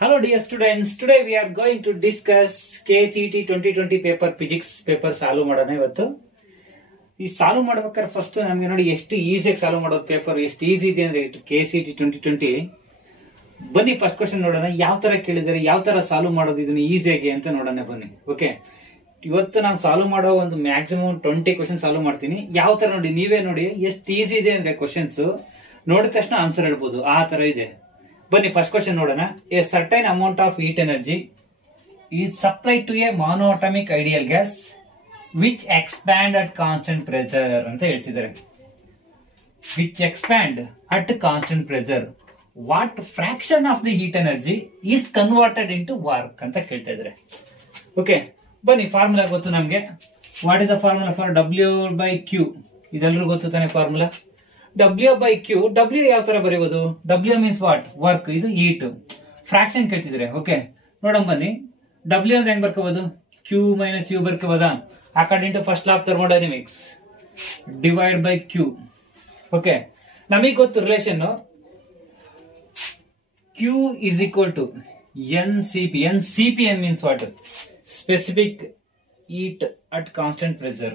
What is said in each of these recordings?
Hello dear students, today we are going to discuss KCET 2020 paper physics paper solve ಮಾಡೋಣ ಇವತ್ತು. ಈ solve ಮಾಡಬೇಕಾದ್ರೆ first ನಮಗೆ ನೋಡಿ ಎಷ್ಟು ಈಸಿಯಾಗಿ ಸಾಲ್ವ್ ಮಾಡೋದು ಪೇಪರ್ ಎಷ್ಟು ಈಸಿ ಇದೆ ಅಂದ್ರೆ KCET 2020. ಬನ್ನಿ ಫಸ್ಟ್ ಕ್ವೆಶ್ಚನ್ ನೋಡೋಣ, ಯಾವ ತರ ಕೇಳಿದರೆ ಯಾವ ತರ ಸಾಲ್ವ್ ಮಾಡೋದು ಇದನ್ನ ಈಸಿಯಾಗಿ ಅಂತ ನೋಡೋಣ ಬನ್ನಿ. ಓಕೆ, ಇವತ್ತು ನಾನು ಸಾಲ್ವ್ ಮಾಡೋ ಒಂದು ಮ್ಯಾಕ್ಸಿಮಮ್ 20 ಕ್ವೆಶ್ಚನ್ ಸಾಲ್ವ್ ಮಾಡ್ತೀನಿ. ಯಾವ ತರ ನೋಡಿ ನೀವೇ ನೋಡಿ ಎಷ್ಟು ಈಸಿ ಇದೆ ಅಂದ್ರೆ ಕ್ವೆಶ್ಚನ್ಸ್ ನೋಡಿದ ತಕ್ಷಣ ಆನ್ಸರ್ ಹೇಳ್ಬೋದು, ಆ ತರ ಇದೆ. ಬನ್ನಿ ಫಸ್ಟ್ ಕ್ವೆಶ್ಚನ್ ನೋಡೋಣ. A certain amount of heat energy is supplied to a monoatomic ideal gas which expand at constant pressure ಅಂತ ಹೇಳ್ತಿದ್ದಾರೆ. Which expand at constant pressure, what fraction of the heat energy is converted in to work ಅಂತ ಕೇಳ್ತಾ ಇದ್ದಾರೆ. Okay, ಬನ್ನಿ formula ಗೊತ್ತು ನಮ್ಗೆ. What is the formula for W by Q? ಇದೆಲ್ಲರೂ ಗೊತ್ತು ತಾನೆ formula. W by Q, W ಯಾವ ತರ ಬರೀಬಹುದು? W means what? ವರ್ಕ್. ಇದು ಹೀಟ್. ಫ್ರಾಕ್ಷನ್ ಕೇಳ್ತಿದ್ರೆ. ಓಕೆ, ನೋಡೋಣ ಬನ್ನಿ. ಡಬ್ಲ್ಯೂ ಅಂದ್ರೆ ಹೆಂಗ್ ಬರ್ಕೋಬಹುದು? ಕ್ಯೂ ಮೈನಸ್ ಯು ಬರ್ಕೋಬೋದಾ? According to first law of thermodynamics, divide by Q. Okay, ನಮಗ್ ಗೊತ್ತು relation Q is equal to N C P. N C P N means what? Specific heat at constant pressure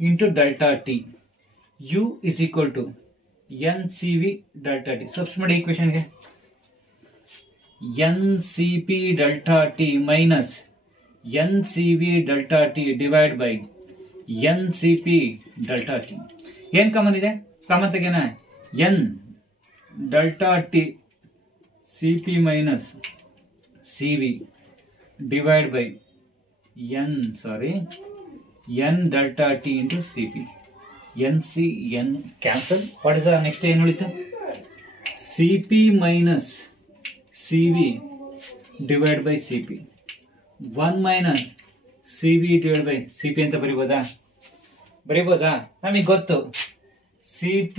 into delta T. U is equal to NCV delta T. Substitute equation ಗೆ NCP delta T minus NCV delta T divided by NCP delta T. ಏನ್ common ಇದೆ? Common ತೆಗೆನ N delta T CP minus CV divided by N delta T into CP. NC N cancel. What is the next ಏನು ಉಳಿತು? CP minus CV divided by CP. 1 minus CV divided by CP ಅಂತ ಬರೀಬೋದಾ? ಬರೀಬೋದಾ? ನಮಗೆ ಗೊತ್ತು CP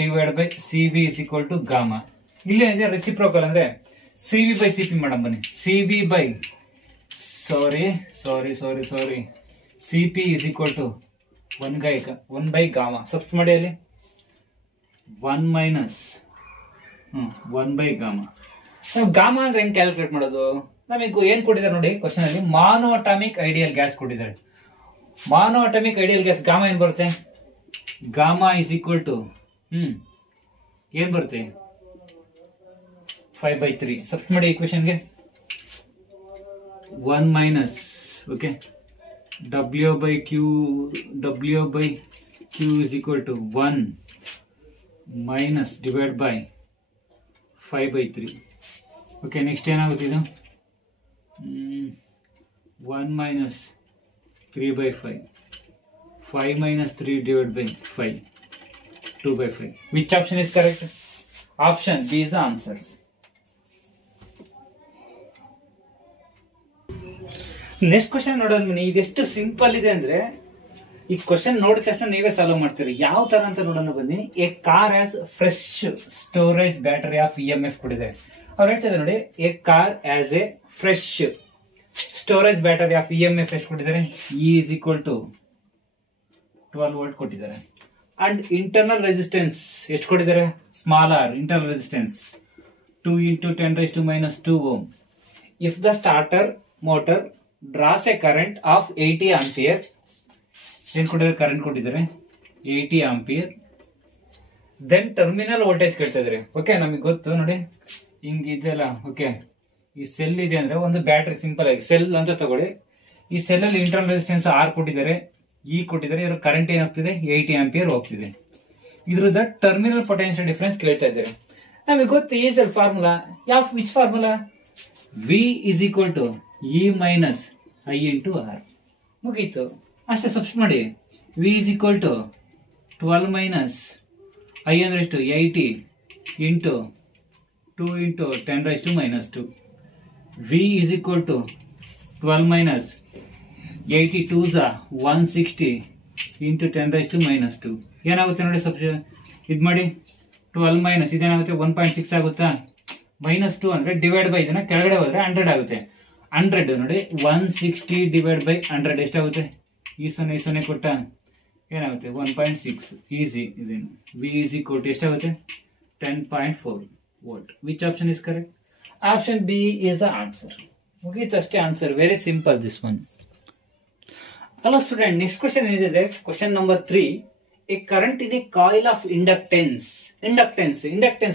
divided by CV is equal to gamma. ಇಲ್ಲೇ ಇದೆ reciprocal ಅಂದ್ರೆ CV by CP madam ಬನ್ನಿ. CV by sorry CP is equal to 1 by gamma. Substitute ಮಾಡಿ ಅಲ್ಲಿ 1 minus 1 by gamma. Gamma ಅಂದ್ರೆ ಹೆಂಗ್ ಕ್ಯಾಲ್ಕುಲೇಟ್ ಮಾಡೋದು? ನಮಗೆ ಏನ್ ಕೊಟ್ಟಿದ್ದಾರೆ ನೋಡಿ ಕ್ವಶನ್ ಅಲ್ಲಿ, ಮಾನೋಅಟಾಮಿಕ್ ಐಡಿಯಲ್ ಗ್ಯಾಸ್ ಕೊಟ್ಟಿದ್ದಾರೆ. ಮಾನೋಅಟಾಮಿಕ್ ಐಡಿಯಲ್ ಗ್ಯಾಸ್ ಗಾಮಾ ಏನ್ ಬರುತ್ತೆ? ಗಾಮಾ ಇಸ್ ಈಕ್ವಲ್ ಟು ಏನ್ ಬರುತ್ತೆ? 5/3. ಸಬ್ಸ್ಟಿಟ್ಯೂಟ್ ಮಾಡಿ ಈಕ್ವೇಶನ್ಗೆ 1 minus, okay, W by Q is equal to 1 minus divided by 5/3. Okay, next ಏನಾಗುತ್ತೆ ಇದು? 1 minus 3/5. 5 minus 3 divided by 5. 2/5. Which option is correct? Option B is the answer. Next question ನೋಡೋಣ. ಇದೆಷ್ಟು simple ಇದೆ ಅಂದ್ರೆ ಈ ಕ್ವಶನ್ ನೋಡಿದ ತಕ್ಷಣ ನೀವೇ ಸಾಲ್ವ್ ಮಾಡ್ತೀರಿ. ಯಾವ ತರ ಅಂತ ನೋಡೋಣ ಬನ್ನಿ. A car has fresh storage battery of EMF ಕೊಟ್ಟಿದ್ದಾರೆ. ಅವ್ರು ಹೇಳ್ತಿದ್ದಾರೆ ನೋಡಿ, a car has a fresh storage battery of EMF ಎಷ್ಟು ಕೊಟ್ಟಿದ್ದಾರೆ? E is equal to 12 volt ಕೊಟ್ಟಿದ್ದಾರೆ. ಅಂಡ್ ಇಂಟರ್ನಲ್ ರೆಸಿಸ್ಟೆನ್ಸ್ ಎಷ್ಟು ಕೊಟ್ಟಿದ್ದಾರೆ? Small r internal resistance 2 into 10⁻² ohm. If the starter motor draws a current of 80 ampere, ಏನ್ ಕೊಟ್ಟಿದ್ದಾರೆ? Current ಕೊಟ್ಟಿದ್ದಾರೆ 80 ampere. Then terminal voltage ಕೇಳ್ತಾ ಇದ್ದಾರೆ. ಓಕೆ, ನಮಗೆ ಗೊತ್ತು ನೋಡಿ ಹಿಂಗ್ ಇದೆಲ್ಲ. ಓಕೆ, ಈ ಸೆಲ್ ಇದೆ ಅಂದ್ರೆ ಒಂದು ಬ್ಯಾಟ್ರಿ, ಸಿಂಪಲ್ ಆಗಿ ಸೆಲ್ ಅಂತ ತಗೊಳ್ಳಿ. ಈ ಸೆಲ್ ಅಲ್ಲಿ ಇಂಟರ್ನಲ್ ರೆಸಿಸ್ಟೆನ್ಸ್ R ಕೊಟ್ಟಿದ್ದಾರೆ, E ಕೊಟ್ಟಿದ್ದಾರೆ. ಇದ್ರ ಕರೆಂಟ್ ಏನಾಗ್ತಿದೆ? 80 ampere ಹೋಗ್ತಿದೆ. ಇದ್ರದ ಟರ್ಮಿನಲ್ ಪೊಟೆನ್ಶಿಯಲ್ ಡಿಫರೆನ್ಸ್ ಕೇಳ್ತಾ ಇದ್ದಾರೆ. ನಮಗೆ ಗೊತ್ತು ಈ cell formula. Which formula? V is equal to E minus I into R. ಮುಗೀತು, ಅಷ್ಟೇ. ಸಬ್ಸ್ಟಿಟ್ಯೂಟ್ ಮಾಡಿ. V is equal to 12 minus I ಅಂದ್ರೆ ಎಷ್ಟು? 80 into 2 into 10⁻². V is equal to 12 minus 80 2s 160 into 10⁻². ಏನಾಗುತ್ತೆ ನೋಡಿ, ಇದು ಮಾಡಿ. 12 ಮೈನಸ್ ಇದೇನಾಗುತ್ತೆ? 1.6 ಆಗುತ್ತಾ? -2 ಅಂದ್ರೆ ಡಿವೈಡ್ ಬೈ ಇದನ್ನ ಕೆಳಗಡೆ ಹೋದ್ರೆ 100 ಆಗುತ್ತೆ. 100 ನೋಡಿ, 160 ಡಿವೈಡ್ ಬೈ 100 ಎಷ್ಟಾಗುತ್ತೆ? ಈ 0 ಕೊಟ್ಟ ಏನಾಗುತ್ತೆ? 1.6. ಈಸಿ. ಇದೇನು V is equal to ಎಷ್ಟಾಗುತ್ತೆ? 10.4 volt. Which option is correct? Option B is the answer. ಮುಗೀತು ಅಷ್ಟೇ answer. Very simple this one. Hello student, next question ಏನಿದೆ, question number 3. A current in a coil of inductance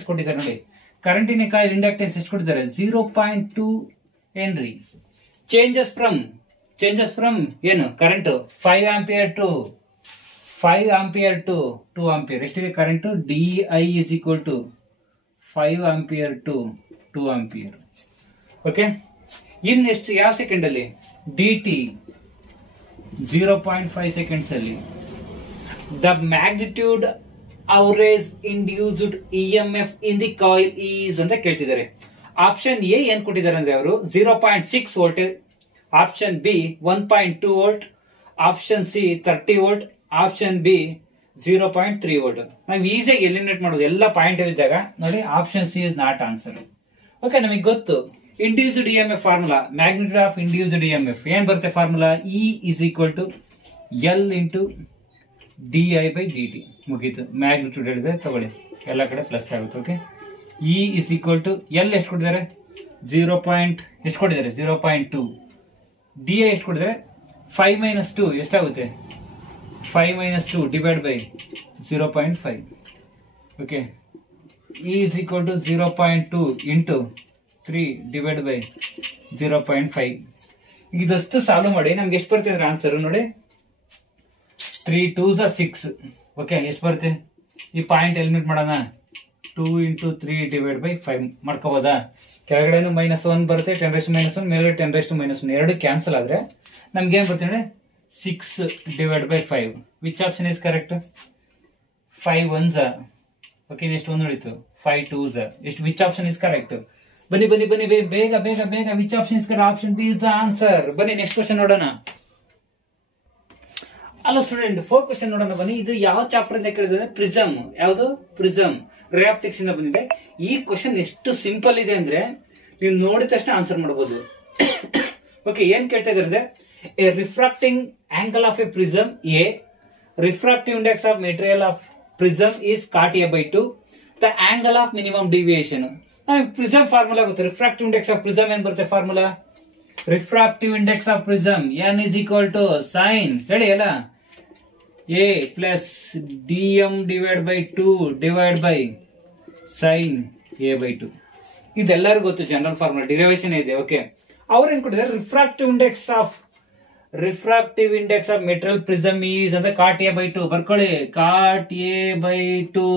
ಕೊಟ್ಟಿದ್ದಾರೆ ನೋಡಿ. Current in a coil inductance ಎಷ್ಟು ಕೊಟ್ಟಿದ್ದಾರೆ? 0.2 henry. Changes from ಏನು current 5 ampere to 2 ampere. ಎಷ್ಟಿದೆ current? D I is equal to 5 ampere to 2 ampere. Okay, in ಎಷ್ಟು ಯಾವ second ಅಲ್ಲಿ? D T 0.5 seconds ಅಲ್ಲಿ. The magnitude average induced E M F in the coil is ಅಂತ ಕೇಳ್ತಿದ್ದಾರೆ. Option A ಏನ್ ಕೊಟ್ಟಿದ್ದಾರೆ ಅಂದ್ರೆ ಅವರು 0.6 volt, option B 1.2 volt, option C 30 volt, option B 0.3 volt. ನಾವು ಈಸಿಯಾಗಿ ಎಲಿಮಿನೇಟ್ ಮಾಡೋದು ಎಲ್ಲ ಪಾಯಿಂಟ್ ಇದ್ದಾಗ ನೋಡಿ. Option C is not answer. Okay, ನಮಗೆ ಗೊತ್ತು induced E M F formula, magnitude of induced E M F ಏನ್ ಬರುತ್ತೆ formula? E is equal to L into d I by d t. ಮುಗೀತು. Magnitude ಹೇಳಿದ್ರೆ ತಗೊಳ್ಳಿ, ಎಲ್ಲ ಕಡೆ ಪ್ಲಸ್ ಆಗುತ್ತೆ. Okay, E is equal to L ಎಷ್ಟು ಕೊಟ್ಟಿದ್ದಾರೆ? 0.2. ಡಿ ಐ ಎಷ್ಟು ಕೊಟ್ಟಿದ್ದಾರೆ? 5 - 2 ಎಷ್ಟಾಗುತ್ತೆ? 5 - 2 divide by 0.5. Okay, E is equal to 0.2 into 3 divide by 0.5. ಇದಷ್ಟು ಸಾಲ್ವ್ ಮಾಡಿ ನಮ್ಗೆ ಎಷ್ಟು ಬರ್ತಿದ್ರೆ ಆನ್ಸರ್ ನೋಡಿ. 3 2s are 6. ಓಕೆ, ಎಷ್ಟು ಬರುತ್ತೆ? ಈ ಪಾಯಿಂಟ್ ಎಲಿಮಿನೇಟ್ ಮಾಡೋಣ. 2 × 3 ಡಿವೈಡ್ ಬೈ 5 ಮಾಡ್ಕೋಬೋದಾ? ಕೆಳಗಡೆನು -1 ಬರುತ್ತೆ, 10⁻⁻1, ಮೇಲ್ಗಡೆ 10⁻⁻1, ಎರಡು ಕ್ಯಾನ್ಸಲ್ ಆದ್ರೆ ನಮ್ಗೆ ಏನ್ ಬರುತ್ತೆ? 6 divide by 5. Which option is correct? 5 1s. Okay, ಎಷ್ಟು ಒಂದು ಉಳಿತು? 5 2s. ಎಷ್ಟು? Which option is correct? ಬನ್ನಿ ಬೇಗ which option is correct? Option B is the answer. ಬನ್ನಿ ನೆಕ್ಸ್ಟ್ ಕ್ವಶನ್ ನೋಡೋಣ. ಅಲ್ಲ ಸ್ಟೂಡೆಂಟ್, 4 ಕ್ವಶನ್ ನೋಡೋಣ ಬನ್ನಿ. ಇದು ಯಾವ ಚಾಪ್ಟರ್ ಇಂದ ಕೇಳಿದ್ರೆ ಪ್ರಿಸಮ್. ಯಾವುದು? ಪ್ರಿಸಮ್ ರೇ ಆಪ್ಟಿಕ್ಸ್ ಇಂದ ಬಂದಿದೆ. ಈ ಕ್ವಶನ್ ಎಷ್ಟು ಸಿಂಪಲ್ ಇದೆ ಅಂದ್ರೆ ನೀವು ನೋಡಿದ ತಕ್ಷಣ ಆನ್ಸರ್ ಮಾಡಬಹುದು. ಓಕೆ, ಏನ್ ಕೇಳ್ತಾ ಇದ್ದಾರೆ ಅಂದ್ರೆ A refracting angle of A prism A, refractive index of material of prism is Cartier/2, the angle of minimum deviation. Prism formula ಗೊತ್ತು. ರಿಫ್ರಾಕ್ಟಿವ್ ಇಂಡೆಕ್ಸ್ ಆಫ್ ಪ್ರಿಸಮ್ ಏನ್ ಬರುತ್ತೆ formula? Refractive index of prism n is equal to sin ಹೇಳಿ ಅಲ್ಲ, a plus dm divided by 2 divided by sin a/2. ಇದೆಲ್ಲರಿಗೂ ಗೊತ್ತು, general formula, derivation ಇದೆ. Okay, ಅವ್ರು ಏನ್ ಕೊಟ್ಟಿದ್ದಾರೆ? Refractive index of material prism is ಅಂತ Cartier/2 ಬರ್ಕೊಳ್ಳಿ. Cartier/2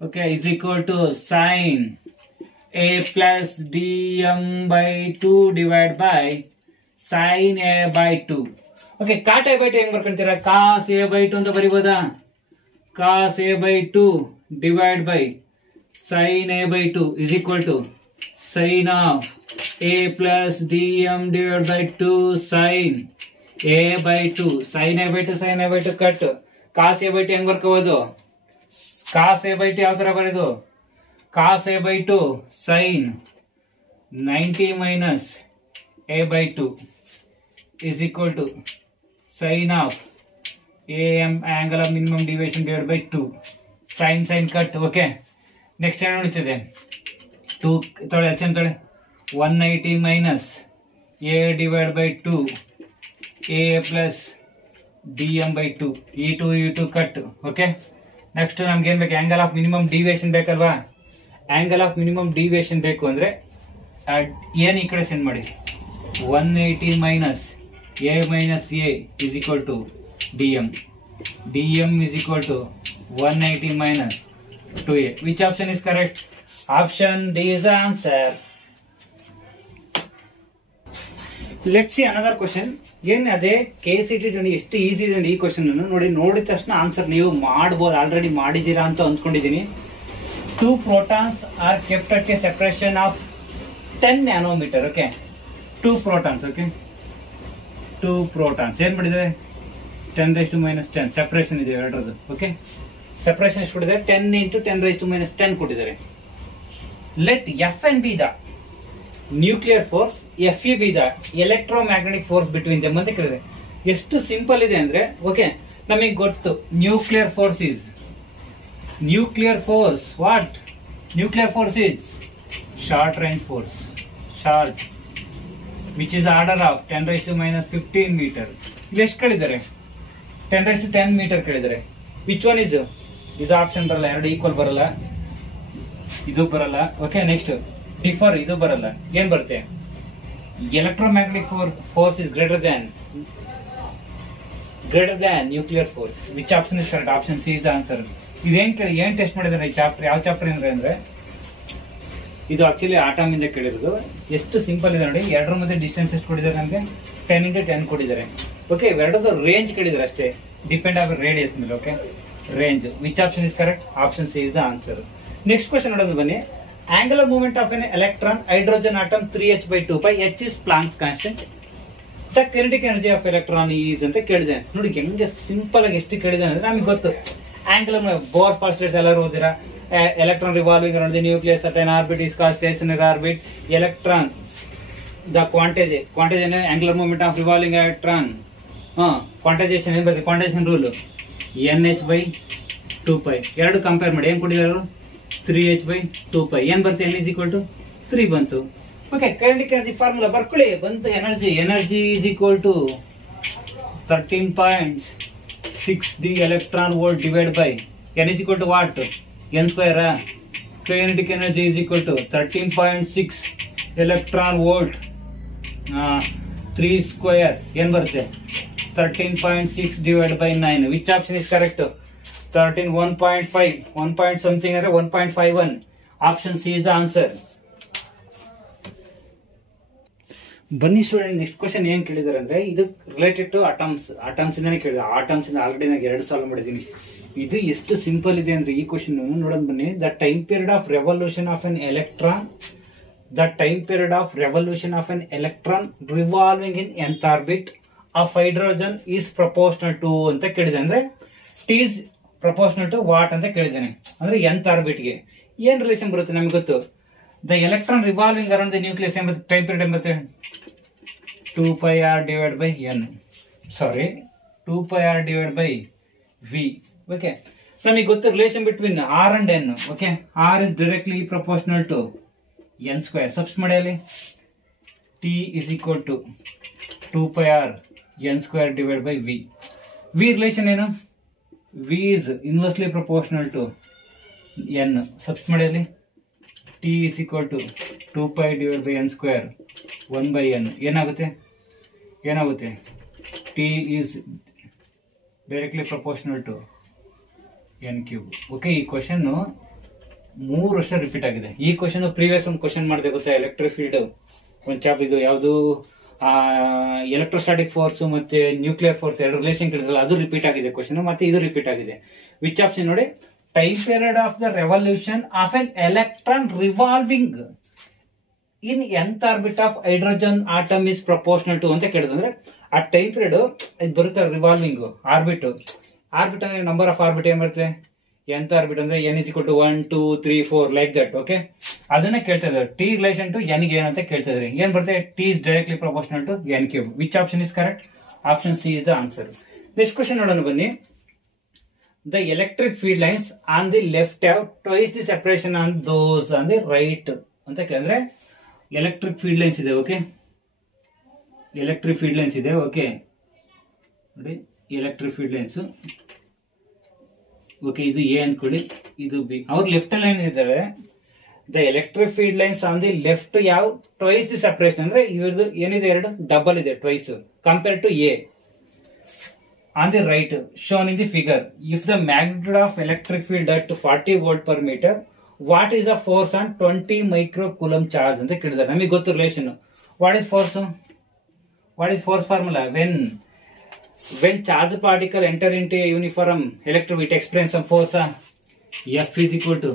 okay is equal to sin a plus dm/2 divided by sin a/2. Okay, Cartier/2 ಹೆಂಗ್ ಬರ್ಕೊಂತೀರಾ? cos a/2 ಅಂತ ಬರಿಬೋದಾ? cos a/2 divided by sin a/2 is equal to sin of a plus dm divided by 2 sin a/2. sin a/2 cut. cos a/2 ಹೆಂಗ್ ಬರ್ಕೋಬಹುದು? cos a/2 ಯಾವ ತರ ಬರೆದು? cos a/2 sin 90 minus a/2 is equal to sin of am angle of minimum deviation divided by 2. sin cut. Okay, next ಏನು ಉಳಿತಿದೆ? 2 ತೊಳೆ 180 minus a divided by 2 a plus dm/2. e2 cut. Okay, next ನಮ್ಗೆ ಏನ್ ಬೇಕು? Angle of minimum deviation ಬೇಕಲ್ವಾ? Angle of minimum deviation ಬೇಕು ಅಂದ್ರೆ ಏನ್ ಈ ಕಡೆ ಸೆಂಡ್ ಮಾಡಿ. 180 minus a minus a is equal to dm. dm is equal to 180 minus 2a. Which option is correct? Option D is the answer. Let's see another question. ಏನ್ ಅದೇ KCT ಎಷ್ಟು easy ಇದೆ ಈ ಕ್ವಶನ್ ನೋಡಿ. ನೋಡಿದ ತಕ್ಷಣ answer ನೀವು ಮಾಡಬಹುದು, ಆಲ್ರೆಡಿ ಮಾಡಿದೀರಾ ಅಂತ ಅಂದ್ಕೊಂಡಿದ್ದೀನಿ. 2 protons are kept at a separation of 10 nanometer. Okay, 2 protons. Okay, 2 protons ಏನ್ ಮಾಡಿದ್ದಾರೆ? 10⁻⁻10 ಸೆಪರೇಷನ್ ಇದೆ ಎರಡರದ್ದು. ಓಕೆ, ಸೆಪರೇಷನ್ ಎಷ್ಟು ಕೊಟ್ಟಿದ್ದಾರೆ? 10 × 10⁻⁻10 ಕೊಟ್ಟಿದ್ದಾರೆ. Let Fn be the nuclear force, Fe be the electromagnetic force between them ಅಂತ ಕೇಳಿದ್ರೆ ಎಷ್ಟು ಸಿಂಪಲ್ ಇದೆ ಅಂದ್ರೆ, ಓಕೆ ನಮಗೆ ಗೊತ್ತು nuclear force what? Nuclear force is short range force, short, which is order of 10⁻⁻15 metre. ಇಲ್ಲಿ ಎಷ್ಟು ಕೇಳಿದ್ದಾರೆ? 10⁻10 ಮೀಟರ್ ಕೇಳಿದ್ದಾರೆ. Which one is? ಇದು ಆಪ್ಷನ್ ಬರಲ್ಲ, ಎರಡು ಈಕ್ವಲ್ ಬರಲ್ಲ, ಇದು ಬರಲ್ಲ. ಓಕೆ, ನೆಕ್ಸ್ಟ್ ಡಿಫರ್, ಇದು ಬರಲ್ಲ. ಏನ್ ಬರುತ್ತೆ? Electromagnetic force is greater than nuclear force. Which option is correct? Option C is the answer. ಇದೇನ್ ಕೇಳಿ, ಏನ್ ಟೆಸ್ಟ್ ಮಾಡಿದಾರೆ ಈ ಚಾಪ್ಟರ್? ಯಾವ ಚಾಪ್ಟರ್ ಅಂದ್ರೆ ಇದು ಆಕ್ಚುಲಿ ಆಟಮ್ ಇಂದ ಕೇಳಿರೋದು. ಎಷ್ಟು ಸಿಂಪಲ್ ಇದೆ ನೋಡಿ. ಎರಡರ ಮಧ್ಯೆ ಡಿಸ್ಟೆನ್ಸ್ ಎಷ್ಟು ಕೊಟ್ಟಿದ್ದಾರೆ ನಮಗೆ? 10 × 10 ಕೊಟ್ಟಿದ್ದಾರೆ. ಓಕೆ, ಎರಡದು ರೇಂಜ್ ಕೇಳಿದ್ದಾರೆ ಅಷ್ಟೇ, ಡಿಪೆಂಡ್ ಆಗ ರೇಡಿಯಸ್ ಮೇಲೆ. Okay, range. Which option is correct? Option C is the answer. Next question ನೋಡೋದು ಬನ್ನಿ. Angular movement of an electron hydrogen atom 3h/2π, h is Planck's constant. The kinetic energy of electron is ಅಂತ ಕೇಳಿದೆ. ನೋಡಿ ಹೆಂಗೆ simple ಆಗಿ ಎಷ್ಟು ಕೇಳಿದೆ ಅಂದ್ರೆ ನಮಗೆ ಗೊತ್ತು. ಆಂಗುಲರ್ ಬೋರ್ ಪಾಸ್ಟೇಟ್ಸ್ ಎಲ್ಲರೂ ಓದಿರಾ. Electron revolving around the nucleus at an orbit is called stationary orbit. Electron, the quantization angular moment of revolving electron. Quantisation ಏನ್ ಬರುತ್ತೆ? Quantisation rule nh/2π. ಎರಡು ಕಂಪೇರ್ ಮಾಡಿ. ಏನ್ ಕೊಟ್ಟಿದ್ದಾರೆ? 3h/2π. ಏನ್ ಬರುತ್ತೆ? n = 3 ಬಂತು. ಓಕೆ, ಕೈನೆಟಿಕ್ ಎನರ್ಜಿ ಫಾರ್ಮುಲಾ ಬರ್ಕೊಳ್ಳಿ. ಬಂತು energy is equal to 13.6 electron volt divided by n is equal to what? n square. Kinetic energy is equal to 13.6 electron volt 3 square. ಏನ್ ಬರುತ್ತೆ? 13.6 divided by 9. Which option is correct? 13, 1.5, 1 point something ಅಂದ್ರೆ 1.51. Option C is the answer. ಬನ್ನಿ student, next question ಏನ್ ಕೇಳಿದಾರೆ ಅಂದ್ರೆ ಇದು related to atoms ಇಂದಾನೆ ಕೇಳಿದ. ಆಟಮ್ಸ್ ಇಂದ ಆಲ್ರೆಡಿ ನಾನು 2 ಸಾಲ್ವ್ ಮಾಡಿದ್ದೀನಿ. ಇದು ಎಷ್ಟು ಸಿಂಪಲ್ ಇದೆ ಅಂದ್ರೆ ಈ ಕ್ವಶನ್ ನೋಡೋಣ ಬನ್ನಿ. The time period of revolution of an electron revolving in nth orbit of hydrogen is proportional to ಅಂತ ಕೇಳಿದೆ. ಅಂದ್ರೆ T is proportional to what ಅಂತ ಕೇಳಿದ್ದೇನೆ. ಅಂದ್ರೆ nth ಆರ್ಬಿಟ್ಗೆ ಏನ್ ರಿಲೇಷನ್ ಬರುತ್ತೆ ನಮ್ಗೆ ಗೊತ್ತು. The electron revolving around the nucleus ಎಂಬ ಟೈಮ್ ಪೀರಿಯಡ್ ಎಂಬತ್ತೆ 2πr divided by n. Sorry, 2πr divided by v. Okay, ನಮಗೆ ಗೊತ್ತು relation between R and N. Okay, R is directly proportional to n square. Substitute ಮಾಡಿ ಅಲ್ಲಿ t is equal to 2πr n square divided by v. v relation ಏನು? v is inversely proportional to n. ಸಬ್ಸ್ಟ್ ಮಾಡಿ ಅಲ್ಲಿ t is equal to 2π divided by n square 1/n. ಏನಾಗುತ್ತೆ? t is directly proportional to n cube. Okay, ಈ question 3 ವರ್ಷ repeat ಆಗಿದೆ. ಈ question previous ಒಂದು question ಮಾಡಿದೆ ಗೊತ್ತಾ? ಎಲೆಕ್ಟ್ರಿಕ್ ಫೀಲ್ಡ್ ಒಂದು ಚಾಪ್ಟರ್, ಇದು ಯಾವುದು ಎಲೆಕ್ಟ್ರೋಸ್ಟಾಟಿಕ್ ಫೋರ್ಸ್ ಮತ್ತೆ ನ್ಯೂಕ್ಲಿಯರ್ ಫೋರ್ಸ್ ಎರಡು ರಿಲೇಷನ್ ಕೇಳಿದ್ರಲ್ಲ, ಅದು ರಿಪೀಟ್ ಆಗಿದೆ ಕ್ವಶನ್. ಮತ್ತೆ ಇದು ರಿಪೀಟ್ ಆಗಿದೆ. ವಿಚ್ ಆಪ್ಷನ್ ನೋಡಿ? Time period of the revolution of an electron revolving in nth orbit of hydrogen atom is proportional to ಅಂತ ಕೇಳಿದ್ರೆ ಆ ಟೈಮ್ ಪೀರಿಯಡ್ ಇದು ಬರುತ್ತೆ. ರಿವಾಲ್ವಿಂಗ್ ಆರ್ಬಿಟ್ ಅಂದ್ರೆ ನಂಬರ್ ಆಫ್ ಆರ್ಬಿಟ್ ಏನ್ ಬರುತ್ತೆ? nth ಆರ್ಬಿಟ್ ಅಂದ್ರೆ n is equal to 1, 2, 3, 4 like that. Okay, ಅದನ್ನ ಕೇಳ್ತಾ ಇದ್ದಾರೆ. ಟಿ ರಿಲೇಷನ್ ಟು n ಗೆ ಏನಂತ ಕೇಳ್ತಾ ಇದ್ದಾರೆ. ಏನ್ ಬರುತ್ತೆ? T is directly proportional to n cube. Which option is correct? Option C is the answer. Next question ನೋಡೋಣ ಬನ್ನಿ. The electric field lines on the left have twice the separation on those on the right ಅಂತ ಕೇಳಿದ್ರೆ electric field lines ಇದೆ. Okay, electric field lines ಇದೆ. Okay ನೋಡಿ, electric field lines. Okay, ಇದು A ಅಂದ್ಕೊಳ್ಳಿ, ಇದು ಬಿ. ಅವ್ರು ಲೆಫ್ಟ್ ಲೈನ್ ಇದ್ದಾರೆ. The electric field lines on the left ಯಾವ ಟ್ವೈಸ್ ದಿ ಸೆಪರೇಷನ್ ಅಂದ್ರೆ ಇವ್ರದ್ದು ಏನಿದೆ? 2 ಡಬಲ್ ಇದೆ, twice compare to A. On the right, shown in the figure, if the magnitude of electric field at 40 volt per meter, what is the force on 20 microcoulomb charge ಅಂತ ಕೇಳಿದ್ದಾರೆ. ನಮಗೆ ಗೊತ್ತು relation. What is force? What is force formula? when charged particle enter into a uniform electric, it experience some force. F is equal to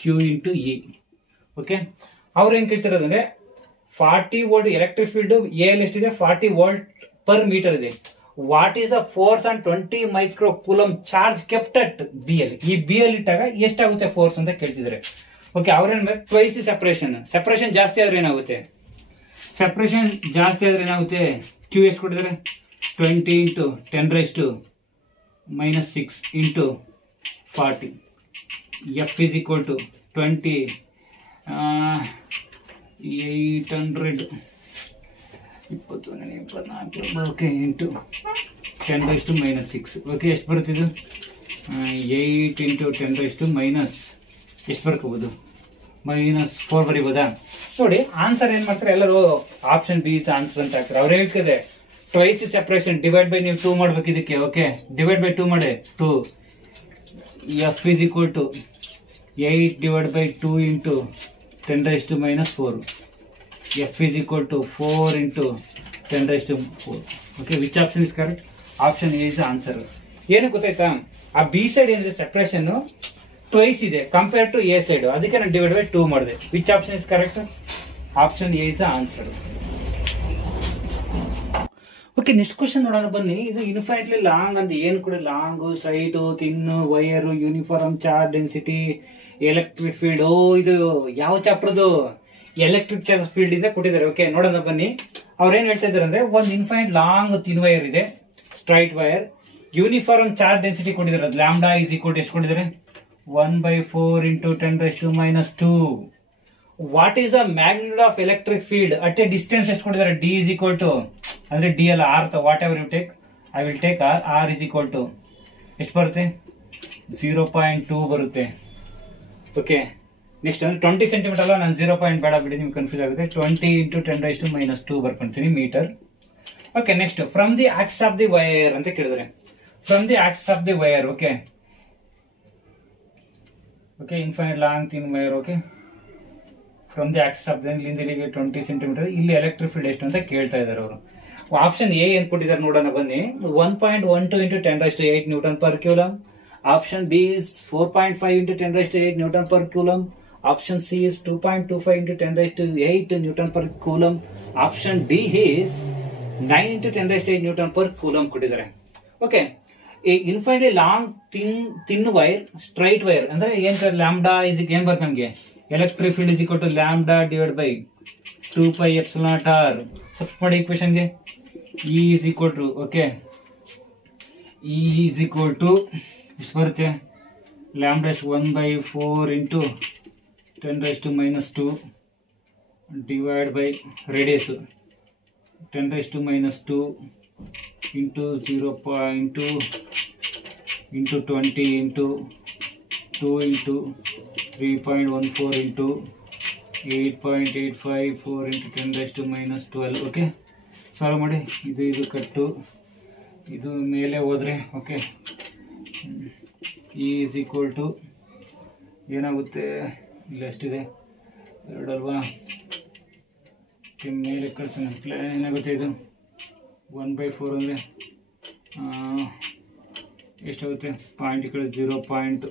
Q into E. Okay, ಅವ್ರು ಏನ್ ಕೇಳ್ತಿರೋದಂದ್ರೆ 40 volt electric field A ಅಲ್ಲಿ ಎಷ್ಟಿದೆ? 40 volt per metre ಇದೆ. What is the force on 20 microcoulomb charge kept at B ಅಲ್ಲಿ? ಈ B ಅಲ್ಲಿ ಇಟ್ಟಾಗ ಎಷ್ಟಾಗುತ್ತೆ ಫೋರ್ಸ್ ಅಂತ ಕೇಳ್ತಿದ್ದಾರೆ. ಓಕೆ, ಅವ್ರೇನ್ ಟ್ವೈಸ್ ದಿ ಸೆಪರೇಷನ್ ಜಾಸ್ತಿ ಆದ್ರೆ ಏನಾಗುತ್ತೆ? ಕ್ಯೂ ಎಷ್ಟು ಕೊಟ್ಟಿದ್ದಾರೆ? 20 into 10⁻⁻6 into 40. F is equal to 20 800 24 okay into 10⁻⁻6 okay ಎಷ್ಟು ಬರುತ್ತಿದ್ದು 8 ಇಂಟು 10⁻⁻ ಎಷ್ಟು ಬರ್ಕೋಬಹುದು -4 ಬರೀಬೋದಾ ನೋಡಿ ಆನ್ಸರ್ ಏನ್ ಮಾಡ್ತಾರೆ ಎಲ್ಲರೂ ಆಪ್ಷನ್ ಬಿ ಇಸ್ ಆನ್ಸರ್ ಅಂತ ಹಾಕ್ತಾರೆ ಅವ್ರು ಹೇಳ್ತಿದೆ twice the separation divide by ನೀವು 2 ಮಾಡ್ಬೇಕು ಇದಕ್ಕೆ ಓಕೆ ಡಿವೈಡ್ ಬೈ 2 ಮಾಡಿ 2 f is equal to 8 divided by 2 into 10⁻⁻4 f is equal to 4 into 10⁻⁴ okay which option is correct option A is the answer ಏನು ಗೊತ್ತಾಯ್ತಾ ಆ ಬಿ ಸೈಡ್ ಏನಿದೆ separation twice ಇದೆ compare to A side ಅದಕ್ಕೆ ನಾನು divide by 2 ಮಾಡಿದೆ which option is correct option A is the answer okay next question ನೋಡೋಣ ಬನ್ನಿ ಇದು ಇನ್ಫೈನೈಟ್ಲಿ ಲಾಂಗ್ ಅಂತ ಏನು ಕೂಡ long straight thin wire uniform charge density electric field ಇದು ಯಾವ ಚಾಪ್ಟರ್ದು ಎಲೆಕ್ಟ್ರಿಕ್ ಚಾರ್ಜ್ ಫೀಲ್ಡ್ ಇಂದ ಕೊಟ್ಟಿದ್ದಾರೆ ಓಕೆ ನೋಡೋಣ ಬನ್ನಿ ಅವ್ರು ಏನ್ ಹೇಳ್ತಾ ಇದಾರೆ ಅಂದ್ರೆ ಒಂದು ಇನ್ಫೈನೈಟ್ ಲಾಂಗ್ ಥಿನ್ ವೈರ್ ಇದೆ straight wire uniform charge density ಕೊಟ್ಟಿದ್ದಾರೆ ಲ್ಯಾಂಬ್ಡಾ ಇಸ್ ಈಕ್ವಲ್ ಟು ಎಷ್ಟು ಕೊಟ್ಟಿದ್ದಾರೆ 1/4 into 10⁻⁻2 what is the magnitude of electric field at a distance ಎಷ್ಟು ಕೊಟ್ಟಿದ್ದಾರೆ ಡಿ ಇಸ್ ಈಕ್ವಲ್ ಟು ಅಂದ್ರೆ ಡಿ ಅಲ್ಲ r whatever you take I will take r is equal to ಎಷ್ಟು ಬರುತ್ತೆ 0.2 ಬರುತ್ತೆ okay next ಅಂದ್ರೆ 20 ಸೆಂಟಿಮೀಟರ್ ಅಲ್ಲ ನಾನು 0 ಪಾಯಿಂಟ್ ಬೇಡ ಬಿಡಿ ನಿಮ್ಗೆ ಕನ್ಫ್ಯೂಸ್ ಆಗುತ್ತೆ 20 into 10⁻⁻2 ಬರ್ಕೊಂತೀನಿ metre okay next from the axis of the wire ಅಂತ ಕೇಳಿದ್ರೆ from the axis of the wire okay okay infinite long thin wire okay from the axis of ಇಲ್ಲಿಂದ ಇಲ್ಲಿಗೆ 20 ಸೆಂಟಿಮೀಟರ್ ಇಲ್ಲಿ ಎಲೆಕ್ಟ್ರಿಕ್ ಫೀಲ್ಡ್ ಎಷ್ಟು ಅಂತ ಕೇಳ್ತಾ ಇದ್ದಾರೆ ಅವರು ಆಪ್ಷನ್ ಎ ಏನ್ ಕೊಟ್ಟಿದ್ದಾರೆ ನೋಡೋಣ ಬನ್ನಿ 1.12 into 10⁸ newton per coulomb option B is 4.5 into 10⁸ newton per coulomb option C is 2.25 into 10⁸ newton per coulomb option D is 9 into 10⁸ newton per coulomb ಕೊಟ್ಟಿದ್ದಾರೆ okay infinitely long thin wire straight wire ಅಂದ್ರೆ ಏನ್ lambda is ಏನ್ ಬರುತ್ತೆ ನಮ್ಗೆ electric field is equal to lambda divide by 2πε0r substitute ಮಾಡಿ equation ಗೆ E is equal to okay E is equal to ಎಷ್ಟು ಬರುತ್ತೆ lambda 1/4 into 10⁻⁻2 divide by radius 10⁻⁻2 into 0. into 20 into 2 into 3.14 into 8.854 into 10⁻⁻12 okay solve ಮಾಡಿ ಇದು ಕಟ್ಟು ಇದು ಮೇಲೆ ಹೋದ್ರೆ okay E is equal to ಏನಾಗುತ್ತೆ ಇಲ್ಲ ಎಷ್ಟಿದೆ 2 ಅಲ್ವಾ ಮೇಲೆ ಕಳ್ಸೋಣ ಏನಾಗುತ್ತೆ ಇದು 1/4 ಅಂದರೆ ಎಷ್ಟಾಗುತ್ತೆ ಪಾಯಿಂಟ್ ಕಡೆ 0.4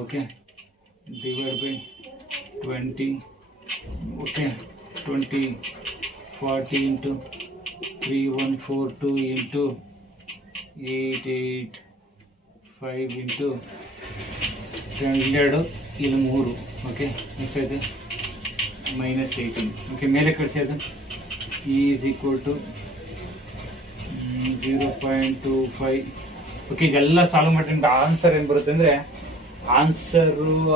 okay divide by 20 okay 20 40 into 3142 into 885 into 12 ಇಲ್ಲಿ 3 ಓಕೆ ಎಷ್ಟಾಯ್ತು -18 ಓಕೆ ಮೇಲೆ ಕಳಿಸಿ ಅದು E is equal to 0.25 okay ಇದೆಲ್ಲ ಸಾಲ್ವ್ ಮಾಡಿ ನಿಮ್ಗೆ ಆನ್ಸರ್ ಏನ್ ಬರುತ್ತೆ ಅಂದ್ರೆ ಆನ್ಸರ್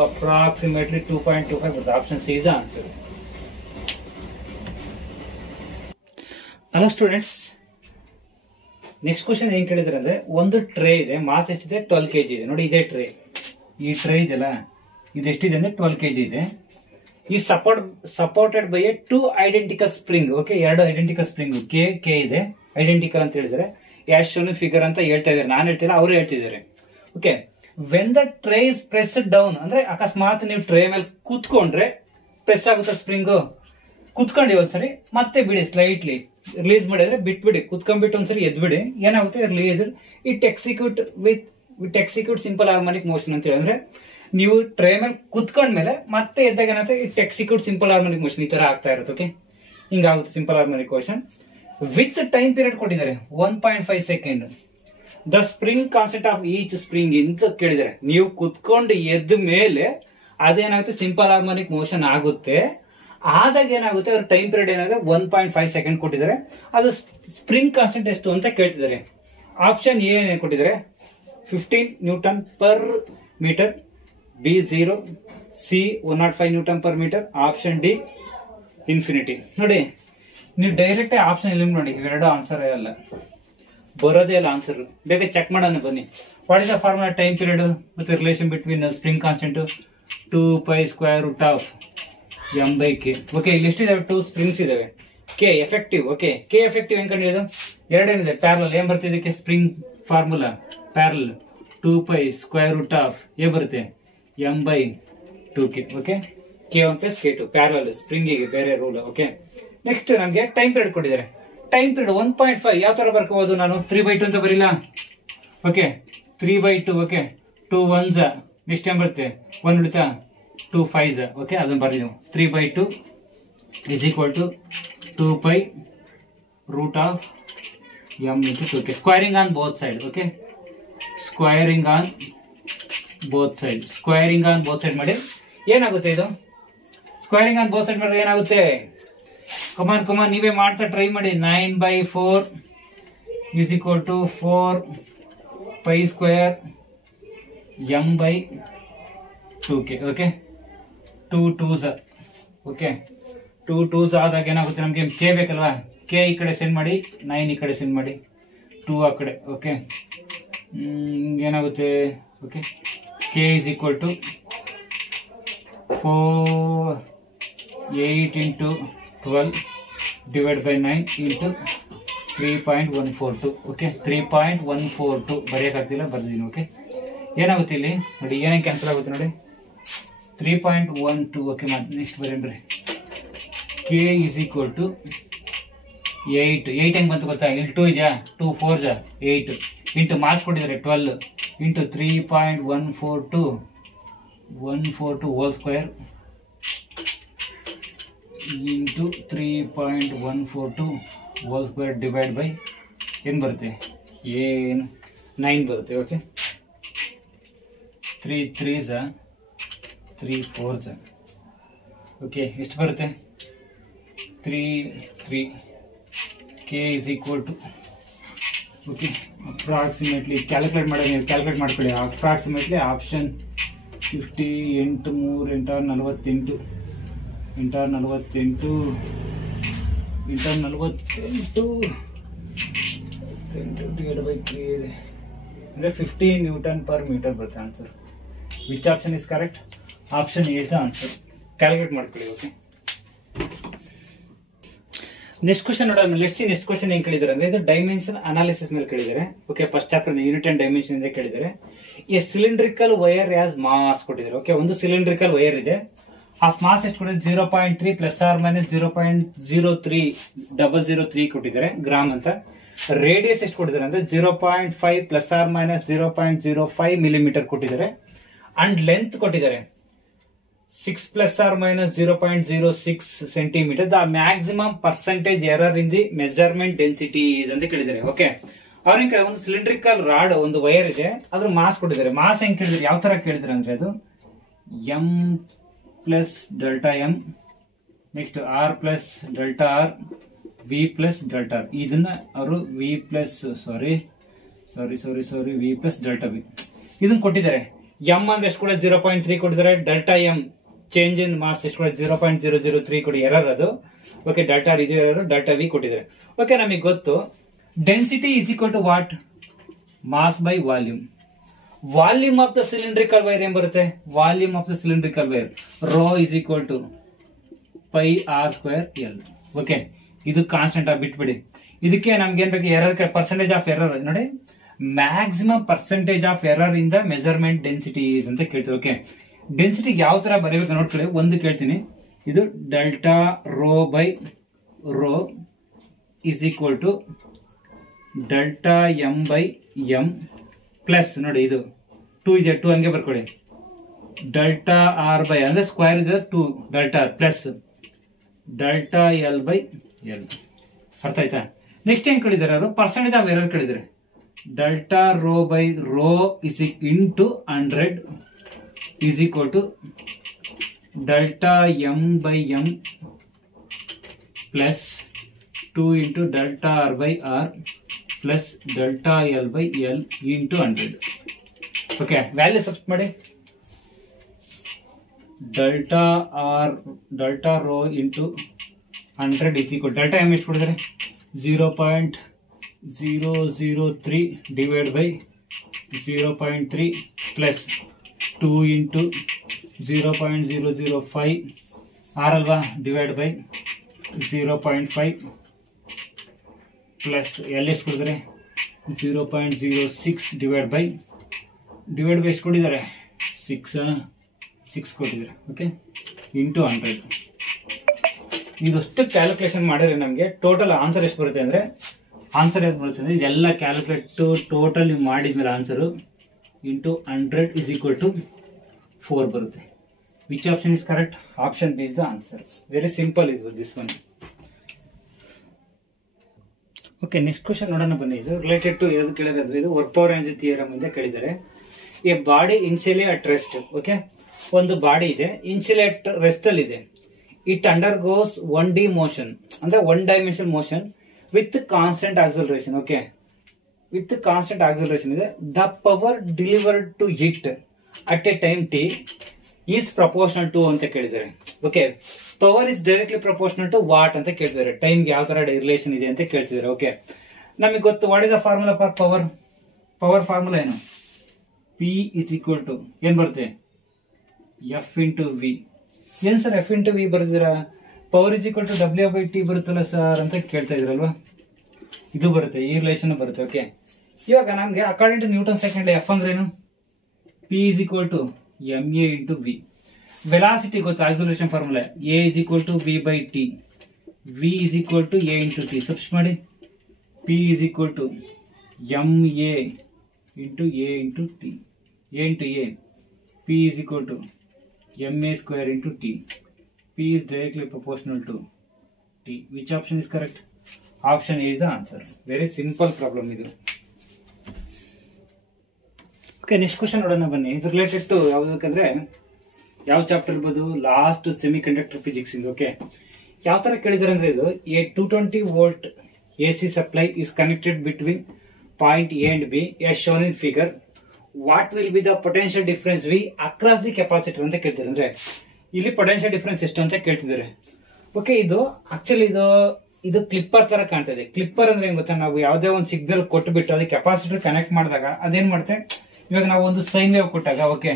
ಅಪ್ರಾಕ್ಸಿಮೇಟ್ಲಿ 2.25 ಬರುತ್ತೆ option C is the answer hello students next question ಏನ್ ಕೇಳಿದ್ರೆ ಅಂದ್ರೆ ಒಂದು ಟ್ರೇ ಇದೆ ಮಾಸ್ ಎಷ್ಟಿದೆ 12 kg ಇದೆ ನೋಡಿ ಇದೇ ಟ್ರೇ ಈ ಟ್ರೇ ಇದೆಲ್ಲ ಇದೆಷ್ಟಿದೆ ಅಂದ್ರೆ 12 kg ಇದೆ ಈ supported by A 2 identical spring okay 2 identical spring K ಇದೆ ಐಡೆಂಟಿಕಲ್ ಅಂತ ಹೇಳಿದ್ರೆ ಯಾಶ್ ಫಿಗರ್ ಅಂತ ಹೇಳ್ತಾ ಇದಾರೆ ನಾನು ಹೇಳ್ತಿಲ್ಲ ಅವರು ಹೇಳ್ತಿದ್ದಾರೆ okay when the tray is press down ಅಂದ್ರೆ ಅಕಸ್ಮಾತ್ ನೀವು ಟ್ರೇ ಮೇಲೆ ಕೂತ್ಕೊಂಡ್ರೆ ಪ್ರೆಸ್ ಆಗುತ್ತೆ ಸ್ಪ್ರಿಂಗ್ ಕುತ್ಕೊಂಡಿ ಒಂದ್ಸರಿ ಮತ್ತೆ ಬಿಡಿ ಸ್ಲೈಟ್ಲಿ ರಿಲೀಸ್ ಮಾಡಿದ್ರೆ ಬಿಟ್ಬಿಡಿ ಕುತ್ಕೊಂಡ್ಬಿಟ್ಟು ಒಂದ್ಸರಿ ಎದ್ಬಿಡಿ ಏನಾಗುತ್ತೆ release it execute simple harmonic motion ಅಂತ ಹೇಳಿದ್ರೆ ನೀವು ಟ್ರೇ ಮೇಲೆ ಕುತ್ಕೊಂಡ್ಮೇಲೆ ಮತ್ತೆ ಎದ್ದಾಗ ಏನಾಗುತ್ತೆ it execute simple harmonic motion ಈ ತರ ಆಗ್ತಾ ಇರುತ್ತೆ ಓಕೆ ಹಿಂಗಾಗುತ್ತೆ simple harmonic motion with time period ಕೊಟ್ಟಿದ್ದಾರೆ 1.5 second the spring concept of each spring ಅಂತ ಕೇಳಿದ್ದಾರೆ ನೀವು ಕುತ್ಕೊಂಡು ಎದ್ದ ಮೇಲೆ ಅದೇನಾಗುತ್ತೆ ಸಿಂಪಲ್ ಹಾರ್ಮೋನಿಕ್ ಮೋಷನ್ ಆಗುತ್ತೆ ಆದಾಗ ಏನಾಗುತ್ತೆ ಅದ್ರ ಟೈಮ್ ಪೀರಿಯಡ್ ಏನಾಗುತ್ತೆ 1.5 ಸೆಕೆಂಡ್ ಕೊಟ್ಟಿದ್ದಾರೆ ಅದು ಸ್ಪ್ರಿಂಗ್ ಕಾನ್ಸೆಪ್ಟ್ ಎಷ್ಟು ಅಂತ ಕೇಳ್ತಿದ್ದಾರೆ ಆಪ್ಷನ್ ಎ ಏನ್ ಕೊಟ್ಟಿದ್ದಾರೆ 15 newton per metre B 0, C 105 newton per metre, option D infinity. ನೋಡಿ ನೀವು ಡೈರೆಕ್ಟ್ ಆಪ್ಷನ್ ಇಲ್ಲಿ ನೋಡಿ, ಇವೆರಡು ಆನ್ಸರ್ ಅಲ್ಲ, ಬರೋದೇ ಅಲ್ಲ ಆನ್ಸರ್. ಬೇಗ ಚೆಕ್ ಮಾಡೋಣ ಬನ್ನಿ. What is the formula time period ಮತ್ತೆ relation between spring constant 2π√m/k. Okay, ಇಲ್ಲಿ ಎಷ್ಟಿದಾವೆ? 2 ಸ್ಪ್ರಿಂಗ್ಸ್ ಇದಾವೆ. K effective. Okay, K effective ಹೆಂಗ್ ಕಂಡಿದ್ದು? ಎರಡೇನಿದೆ, ಪ್ಯಾರಲಲ್. ಏನ್ ಬರುತ್ತೆ ಇದಕ್ಕೆ? ಸ್ಪ್ರಿಂಗ್ ಫಾರ್ಮುಲಾ ಪ್ಯಾರಲಲ್ 2π√a ಬರುತ್ತೆ m/2k. Okay, k1 + k2 parallel ಸ್ಪ್ರಿಂಗಿಗೆ ಬೇರೆ ರೂಲ್. ಓಕೆ, ನೆಕ್ಸ್ಟ್ ನಮ್ಗೆ ಟೈಮ್ ಪೀರಿಯಡ್ ಕೊಟ್ಟಿದ್ದಾರೆ. ಟೈಮ್ ಪೀರಿಯಡ್ 1.5 ಯಾವ ತರ ಬರ್ಕೋಬಹುದು? ನಾನು 3/2 ಅಂತ ಬರೀಲ್ಲ. Okay, 3/2. Okay, 2 1s, next time ಬರುತ್ತೆ 1 ಉಳಿತಾ 2 5s. ಓಕೆ, ಅದನ್ನ ಬರ್ತೀವಿ. 3/2 = 2π√m/2k. Squaring on both side. Okay, squaring on both side. Squaring on both side ಮಾಡಿ ಏನಾಗುತ್ತೆ ಇದು? ಸ್ಕ್ವೇರಿಂಗ್ ಆನ್ ಬೋತ್ ಸೈಡ್ ಮಾಡಿದ್ರೆ ಏನಾಗುತ್ತೆ? ಕಮಾನ್ ನೀವೇ ಮಾಡ್ತಾ ಟ್ರೈ ಮಾಡಿ. 9/4 = 4π² m/2k. Okay, 2 2s. Okay, 2 2s ಆದಾಗ ಏನಾಗುತ್ತೆ? ನಮ್ಗೆ ಕೆ ಬೇಕಲ್ವಾ? ಕೆ ಈ ಕಡೆ ಸೆಂಡ್ ಮಾಡಿ, 9 ಈ ಕಡೆ ಸೆಂಡ್ ಮಾಡಿ, 2 ಆ ಕಡೆ. ಓಕೆ, ಏನಾಗುತ್ತೆ? Okay, K = 8 × 12 / 9 × 3.142. ಓಕೆ, 3.142 ಬರೆಯಕ್ಕಾಗ್ತಿಲ್ಲ, ಬರ್ದಿದ್ದೀನಿ. ಓಕೆ, ಏನಾಗುತ್ತೆ ಇಲ್ಲಿ ನೋಡಿ? ಏನೇನು ಕ್ಯಾನ್ಸಲ್ ಆಗುತ್ತೆ ನೋಡಿ? 3.12. Okay, next ಬರೇನ್ರಿ. ಕೆ = 8. 8 ಹೆಂಗ್ ಬಂತು ಗೊತ್ತಾ? ಇಲ್ಲಿ 2 ಇದೆಯಾ? 2 4s 8 ಇಂಟು ಮಾರ್ಕ್ಸ್ ಕೊಟ್ಟಿದ್ದಾರೆ 12 into 3.142 whole square into 3.142 whole square divide by ಏನು ಬರುತ್ತೆ? ಏನು 9 ಬರುತ್ತೆ. Okay, 3 3s 3 4s. ಓಕೆ, ಎಷ್ಟು ಬರುತ್ತೆ? 3 3. ಕೆ = ಓಕೆ, ಅಪ್ರಾಕ್ಸಿಮೇಟ್ಲಿ ಕ್ಯಾಲ್ಕುಲೇಟ್ ಮಾಡಿ, ನೀವು ಕ್ಯಾಲ್ಕುಲೇಟ್ ಮಾಡ್ಕೊಳ್ಳಿ. ಅಪ್ರಾಕ್ಸಿಮೇಟ್ಲಿ ಆಪ್ಷನ್ 50 8 3 8 48 8 48 10/3 ಅಂದರೆ 50 ನ್ಯೂಟನ್ ಪರ್ ಮೀಟರ್ ಬರುತ್ತೆ answer. Which option is correct? Option A is the answer. Calculate ಮಾಡ್ಕೊಳ್ಳಿ. ಓಕೆ, ನೆಕ್ಸ್ಟ್ ಕ್ವಶನ್ ನೋಡೋಣ. ನೆಕ್ಸ್ಟ್ ಕ್ವಶನ್ ಏನ್ ಕೇಳಿದಾರೆ ಅಂದ್ರೆ, ಇದು ಡೈಮೆನ್ಷನ್ ಅನಾಲಿಸಿಸ್ ಮೇಲೆ ಕೇಳಿದ್ದಾರೆ. Okay, first chapter unit and dimension ಇಂದ ಕೇಳಿದ್ದಾರೆ. A cylindrical wire has mass ಕೊಟ್ಟಿದ್ದಾರೆ. ಓಕೆ, ಒಂದು ಸಿಲಿಂಡ್ರಿಕಲ್ ವೈರ್ ಇದೆ. ಹಾಫ್ ಮಾಸ್ ಎಷ್ಟು ಕೊಟ್ಟಿದ್ದಾರೆ? 0.3 ± 0.03003 ಕೊಟ್ಟಿದ್ದಾರೆ ಗ್ರಾಮ್ ಅಂತ. ರೇಡಿಯಸ್ ಎಷ್ಟು ಕೊಟ್ಟಿದ್ದಾರೆ ಅಂದ್ರೆ 0.5 ± 0.05 ಮಿಲಿಮೀಟರ್ ಕೊಟ್ಟಿದ್ದಾರೆ. ಅಂಡ್ ಲೆಂತ್ ಕೊಟ್ಟಿದ್ದಾರೆ 6 ± 0.06 centimeter. The maximum percentage error in the measurement density is ಅಂತ ಕೇಳಿದ್ದಾರೆ. ಓಕೆ, ಅವ್ರಿಗೆ ಒಂದು ಸಿಲಿಂಡ್ರಿಕಲ್ ರಾಡ್, ಒಂದು ವೈರ್ ಇದೆ, ಅದ್ರ ಮಾಸ್ ಕೊಟ್ಟಿದ್ದಾರೆ. ಮಾಸ್ ಹೆಂಗ್ ಕೇಳಿದ್ರೆ, ಯಾವ ತರ ಕೇಳಿದ್ರೆ ಅಂದ್ರೆ, ಅದು m + Δm, next r + Δr, v + Δr. ಇದನ್ನ ಅವರು v + Δv ಇದನ್ನ ಕೊಟ್ಟಿದ್ದಾರೆ. m ಅಂದ್ರೆ ಎಷ್ಟು ಕೂಡ 0.3 ಕೊಟ್ಟಿದ್ದಾರೆ. Δm ಚೇಂಜ್ ಇನ್ ಮಾಸ್ ಎಷ್ಟು ಕೂಡ 0.003 ಕೊಡಿ, ಎರರ್ ಅದು. ಓಕೆ, ಡೆಲ್ಟಾ ಇದು ಎರರ್, ಡೆಲ್ಟಾ ವಿ ಕೊಟ್ಟಿದ್ದಾರೆ. ಓಕೆ, ನಮಗೆ ಗೊತ್ತು density is equal to what? Mass by volume. Volume of the cylindrical wire ಏನ್ ಬರುತ್ತೆ? Volume of the cylindrical wire rho is equal to πr²L. Okay, ಇದು constant ಆಗಿ ಬಿಟ್ಬಿಡಿ. ಇದಕ್ಕೆ ನಮ್ಗೆ ಏನ್ ಬೇಕು? ಎರರ್, ಪರ್ಸೆಂಟೇಜ್ ಆಫ್ ಎರರ್ ನೋಡಿ. Maximum percentage of error in the measurement density ಅಂತ ಕೇಳ್ತೀವಿ. ಓಕೆ, ಡೆನ್ಸಿಟಿ ಯಾವ ತರ ಬರೀಬೇಕು ನೋಡ್ಕೊಳ್ಳಿ. ಒಂದು ಕೇಳ್ತೀನಿ, ಇದು delta rho by rho is equal to delta m by m plus, ನೋಡಿ ಇದು 2 ಇದೆ, 2 ಹಂಗೆ ಬರ್ಕೊಳ್ಳಿ. ಡೆಲ್ಟಾ ಆರ್ ಬೈ ಅಂದ್ರೆ ಸ್ಕ್ವೇರ್ ಇದೆ 2 delta plus delta L by L. ಅರ್ಥ ಆಯ್ತಾ? ನೆಕ್ಸ್ಟ್ ಏನ್ ಕೇಳಿದಾರೆ ಅವರು? ಪರ್ಸೆಂಟೇಜ್ ಆಫ್ ಎರರ್ ಕೇಳಿದ್ರೆ delta rho by rho is into 100 is equal to delta m by m plus 2 into delta r by r plus delta l by l into 100. Okay, value substitute ಮಾಡಿ. Delta rho into 100 is equal delta m ಎಷ್ಟು ಕೊಡಿದ್ರೆ 0.003 divide by 0.3 plus 2 into 0.005 r ಅಲ್ವಾ divide by 0.5 plus ಎಲ್ಲಿ ಎಷ್ಟು ಕೊಡಿದ್ರೆ 0.06 divide by ಎಷ್ಟು ಕೊಟ್ಟಿದ್ದಾರೆ 6 ಕೊಟ್ಟಿದ್ದಾರೆ. Okay into 100 ಇದಷ್ಟು calculation ಮಾಡಿದ್ರೆ ನಮಗೆ ಟೋಟಲ್ ಆನ್ಸರ್ ಎಷ್ಟು ಬರುತ್ತೆ ಅಂದರೆ ಆನ್ಸರ್ ಎಷ್ಟು ಬರುತ್ತೆ ಅಂದರೆ ಇದೆಲ್ಲ ಕ್ಯಾಲ್ಕುಲೇಟ್ ಟೋಟಲ್ ನೀವು ಮಾಡಿದ್ಮೇಲೆ answer into 100 is equal to 4 ಬರುತ್ತೆ. Which option is correct? Option B is the answer. Very simple ಇದು this one. Okay next question ನೋಡೋಣ ಬನ್ನಿ. ಇದು ರಿಲೇಟೆಡ್ ಟು ಯಾವ್ದು ಕೇಳಿದ್ರೆ ಇದು ವರ್ಕ್ ಪವರ್ ಎನರ್ಜಿ ಥಿಯರಮ್ ಇಂದ ಕೇಳಿದ್ದಾರೆ. A body ಇನ್ಶಿಯಲಿ at rest. Okay ಒಂದು ಬಾಡಿ ಇದೆ ಇನ್ಶಿಯಲಿ ಅಟ್ ರೆಸ್ಟ್ ಅಲ್ಲಿ ಇದೆ. ಇಟ್ ಅಂಡರ್ಗೋಸ್ 1D ಮೋಷನ್ ಅಂದ್ರೆ 1 dimension motion with constant acceleration. Okay with constant acceleration ಇದೆ. The power delivered to it at a time T is proportional to ಅಂತ ಕೇಳಿದ್ದಾರೆ. Okay power is directly proportional to what ಅಂತ ಕೇಳ್ತಿದ್ದಾರೆ. ಟೈಮ್ಗೆ ಯಾವ ತರ relation ಇದೆ ಅಂತ ಕೇಳ್ತಿದ್ದಾರೆ. ಓಕೆ ನಮಗೆ ಗೊತ್ತು what is the formula for power. Power formula ಏನು? ಪಿ ಇಸ್ ಈಕ್ವಲ್ ಟು ಏನ್ ಬರುತ್ತೆ ಎಫ್ ಇಂಟು ವಿ. ಏನ್ ಸರ್ ಎಫ್ ಇಂಟು ವಿ ಬರ್ದಿರಾ? Power is equal to W by T ಬರುತ್ತಲ್ಲ ಸರ್ ಅಂತ ಕೇಳ್ತಾ ಇದ್ರಲ್ವಾ, ಇದು ಬರುತ್ತೆ, ಈ ರಿಲೇಷನ್ ಬರುತ್ತೆ. ಓಕೆ ಇವಾಗ ನಮ್ಗೆ according to Newton second F ಅಂದ್ರೇನು? P is equal to M A into V. Velocity ಗೊತ್ತು, acceleration formula A is equal to B by T, V is equal to A into T. Substitute ಮಾಡಿ P is equal to M A into A into T, A into A. P is equal to M A square into T. P is directly proportional to T. Which option is correct? Option A is the answer. Very simple problem idu. Okay, next question nodana banni. It related to yavodukandre yav chapter irbodu last semiconductor physics indu. Okay yav tara kelidare andre idu a 220 volt AC supply is connected between point A and B as shown in figure. What will be the potential difference V across the capacitor anta keltare. Andre ಇಲ್ಲಿ potential difference ಎಷ್ಟು ಅಂತ ಕೇಳ್ತಿದ್ದಾರೆ. Okay ಇದು actually ಇದು clipper ತರ ಕಾಣ್ತಾ ಇದೆ. Clipper ಅಂದ್ರೆ ಏನ್ ಗೊತ್ತಾ, ನಾವು ಯಾವ್ದೇ ಒಂದು ಸಿಗ್ನಲ್ ಕೊಟ್ಬಿಟ್ಟು ಅದಕ್ಕೆ ಕೆಪಾಸಿಟರ್ ಕನೆಕ್ಟ್ ಮಾಡಿದಾಗ ಅದೇನ್ ಮಾಡುತ್ತೆ, ಇವಾಗ ನಾವು ಒಂದು ಸೈನ್ ವೇವ್ ಕೊಟ್ಟಾಗ, ಓಕೆ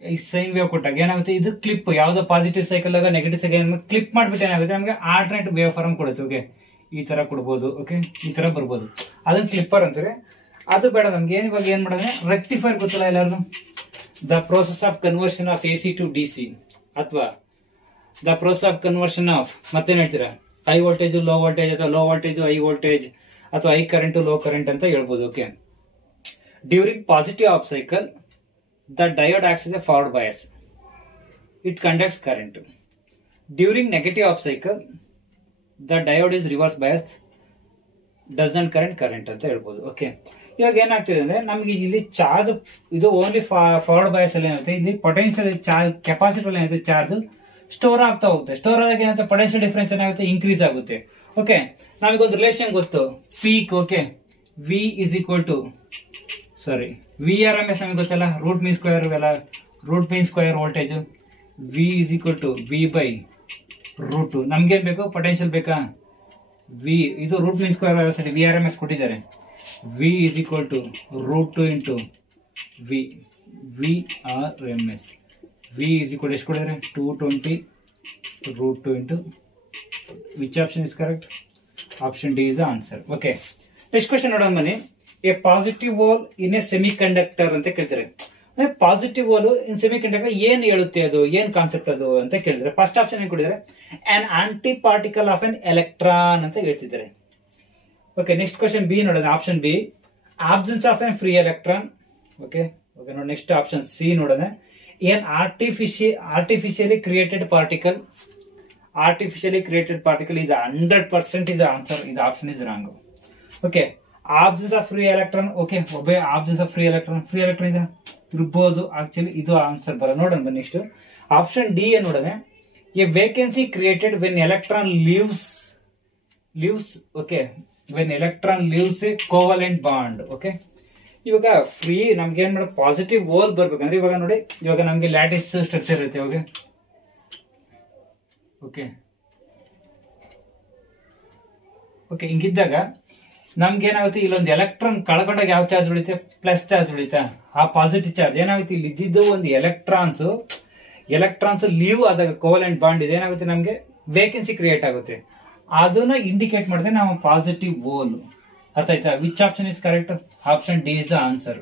ಈ ಸೈನ್ ವೇವ್ ಕೊಟ್ಟಾಗ ಏನಾಗುತ್ತೆ, ಇದು ಕ್ಲಿಪ್ ಯಾವ್ದೋ ಪಾಸಿಟಿವ್ ಸೈಕಲ್ ಆಗ ನೆಗೆಟಿವ್ ಸೈಕಲ್ ಕ್ಲಿಪ್ ಮಾಡ್ಬಿಟ್ಟು ಏನಾಗುತ್ತೆ ನಮಗೆ ಆಲ್ಟರ್ನೇಟ್ ವೇವ್ ಫಾರ್ಮ್ ಕೊಡುತ್ತೆ. ಓಕೆ ಈ ತರ ಕೊಡ್ಬೋದು, ಓಕೆ ಈ ತರ ಬರ್ಬೋದು, ಅದನ್ನ ಕ್ಲಿಪ್ಪರ್ ಅಂತಾರೆ. ಅದು ಬೇಡ ನಮ್ಗೆ. ಇವಾಗ ಏನ್ ಮಾಡೋದ್ರೆ ರೆಕ್ಟಿಫೈರ್ ಗೊತ್ತಲ್ಲ ಎಲ್ಲಾರು, the process of conversion of AC to DC ಅಥವಾ the process of conversion of ಮತ್ತೇನ್ ಹೇಳ್ತೀರಾ, ಹೈ ವೋಲ್ಟೇಜ್ ಲೋ ವೋಲ್ಟೇಜ್ ಅಥವಾ ಲೋ ವೋಲ್ಟೇಜ್ ಹೈ ವೋಲ್ಟೇಜ್ ಅಥವಾ ಹೈ ಕರೆಂಟ್ ಲೋ ಕರೆಂಟ್ ಅಂತ ಹೇಳ್ಬೋದು. Okay during positive of cycle the diode acts is a forward bias, it conducts current. During negative of cycle the diode is reverse bias, doesn't current ಅಂತ ಹೇಳ್ಬೋದು. Okay ಇವಾಗ ಏನಾಗ್ತಿದೆ ಅಂದ್ರೆ ನಮ್ಗೆ ಇಲ್ಲಿ charge ಇದು ಓನ್ಲಿ ಫಾರ್ವರ್ಡ್ ಬಯಾಸ್ ಅಲ್ಲಿ ಏನಾಗುತ್ತೆ, ಇಲ್ಲಿ ಪೊಟೆನ್ಷಿಯಲ್ ಚಾರ್ಜ್ ಕೆಪಾಸಿಟರ್ ಏನಾಗುತ್ತೆ ಚಾರ್ಜ್ ಸ್ಟೋರ್ ಆಗ್ತಾ ಹೋಗುತ್ತೆ. ಸ್ಟೋರ್ ಆದಾಗ ಏನಾಗುತ್ತೆ ಪೊಟೆನ್ಷಿಯಲ್ ಡಿಫರೆನ್ಸ್ ಏನಾಗುತ್ತೆ ಇನ್ಕ್ರೀಸ್ ಆಗುತ್ತೆ. ಓಕೆ ನಮಗೊಂದು ರಿಲೇಷನ್ ಗೊತ್ತು peak. Okay V is equal to VRMS ನಮಗೆ ಗೊತ್ತಲ್ಲ, root mean square voltage. V is equal to V by root. ನಮ್ಗೇನ್ ಬೇಕು ಪೊಟೆನ್ಷಿಯಲ್ ಬೇಕಾ, ವಿ ಇದು root mean square velocity VRMS ಕೊಟ್ಟಿದ್ದಾರೆ. V is equal to root 2 into VRMS. V is equal to ಎಷ್ಟು ಕೊಡಿದ್ರೆ 220 root 2 into. Which option is correct? Option D is the answer. Okay. Next question ನೋಡೋಣ ಬನ್ನಿ. A positive hole in a semiconductor ಅಂತ ಕೇಳ್ತಾರೆ. ಅಂದ್ರೆ positive hole ಇನ್ semiconductor ಏನ್ ಹೇಳುತ್ತೆ, ಅದು ಏನ್ ಕಾನ್ಸೆಪ್ಟ್ ಅದು ಅಂತ ಕೇಳಿದ್ರೆ ಫಸ್ಟ್ ಆಪ್ಷನ್ ಏನ್ ಕೊಟ್ಟಿದ್ದಾರೆ, an anti particle of an electron ಅಂತ ಹೇಳ್ತಿದ್ದಾರೆ. ಓಕೆ ನೆಕ್ಸ್ಟ್ ಕ್ವಶನ್ ಬಿ ನೋಡೋಣ. Option B absence of an free electron. Okay okay ನೋಡಿ ನೆಕ್ಸ್ಟ್ ಆಪ್ಷನ್ ಸಿ ನೋಡೋಣ. ಏನ್ artificially created particle. Artificially created particle ಇದು 100% ಇದು ಆನ್ಸರ್. ಇದು option is wrong. Okay absence of free electron. Okay ಒಬ್ಬೆ absence of free electron ಇದೆ ಇರ್ಬೋದು, actually ಇದು ಆನ್ಸರ್ ಬರ. ನೋಡೋಣ ಬನ್ನಿ ನೆಕ್ಸ್ಟ್ ಆಪ್ಷನ್ ಡಿ ಏನ್ ನೋಡೋಣ. A vacancy created when electron leaves. Okay when electron leaves a covalent bond. Okay ಇವಾಗ ಫ್ರೀ ನಮ್ಗೆ ಏನ್ ಮಾಡೋದು, ಪಾಸಿಟಿವ್ ಹೋಲ್ ಬರ್ಬೇಕಂದ್ರೆ ಇವಾಗ ನೋಡಿ, ಇವಾಗ ನಮ್ಗೆ ಲ್ಯಾಟಿಸ್ ಸ್ಟ್ರಕ್ಚರ್ ಇರುತ್ತೆ ಇವಾಗ. ಓಕೆ ಓಕೆ ಹಿಂಗಿದ್ದಾಗ ನಮ್ಗೆ ಏನಾಗುತ್ತೆ, ಇಲ್ಲೊಂದು ಎಲೆಕ್ಟ್ರಾನ್ ಕಳ್ಕೊಂಡಾಗ ಯಾವ ಚಾರ್ಜ್ ಉಳಿತೆ, ಪ್ಲಸ್ ಚಾರ್ಜ್ ಉಳಿತಾ, ಆ ಪಾಸಿಟಿವ್ ಚಾರ್ಜ್ ಏನಾಗುತ್ತೆ, ಇಲ್ಲಿ ಇದ್ದಿದ್ದು ಒಂದು ಎಲೆಕ್ಟ್ರಾನ್ಸ್ ಲೀವ್ ಆದಾಗ ಕೋವೆಲೆಂಟ್ ಬಾಂಡ್ ಇದೆ, ಏನಾಗುತ್ತೆ ನಮ್ಗೆ ವೇಕೆನ್ಸಿ ಕ್ರಿಯೇಟ್ ಆಗುತ್ತೆ. ಅದನ್ನ ಇಂಡಿಕೇಟ್ ಮಾಡಿದ್ರೆ ನಾವು ಪಾಸಿಟಿವ್ ಹೋಲ್. ಅರ್ಥ ಆಯ್ತಾ? Which option is correct? Option D is the answer.